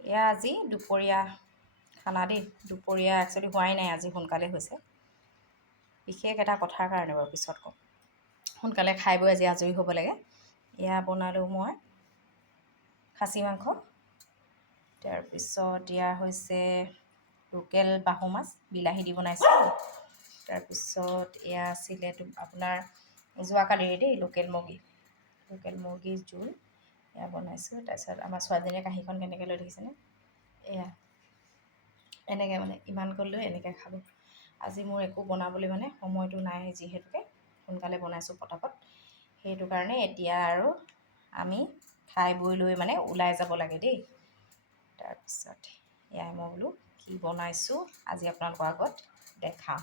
এয়া আজি দুপৰীয়া খানা দেই। দুপৰীয়া একচুৱেলি হোৱাই নাই, আজি সোনকালে হৈছে। বিশেষ এটা কথাৰ কাৰণে বাৰু পিছত ক'ম। সোনকালে খাই বৈ আজি আজৰি হ'ব লাগে। এয়া বনালোঁ মই খাচী মাংস, তাৰপিছত এয়া হৈছে লোকেল বাহু মাছ, বিলাহী দি বনাইছোঁ। তাৰপিছত এয়া আছিলে আপোনাৰ যোৱাকালিৰে দেই লোকেল মুৰ্গীৰ জোল এয়া বনাইছোঁ। তাৰপিছত আমাৰ ছোৱালীজনীয়ে কাঁহীখন কেনেকৈ লৈ দেখিছেনে, এয়া এনেকৈ মানে ইমানকৈ লৈ এনেকৈ খাব। আজি মোৰ একো বনাবলৈ মানে সময়টো নাই, যিহেতুকে সোনকালে বনাইছোঁ পটাপট। সেইটো কাৰণে এতিয়া আৰু আমি খাই বৈ লৈ মানে ওলাই যাব লাগে দেই। তাৰপিছত এয়াই মই বোলো কি বনাইছোঁ আজি আপোনালোকৰ আগত দেখাওঁ।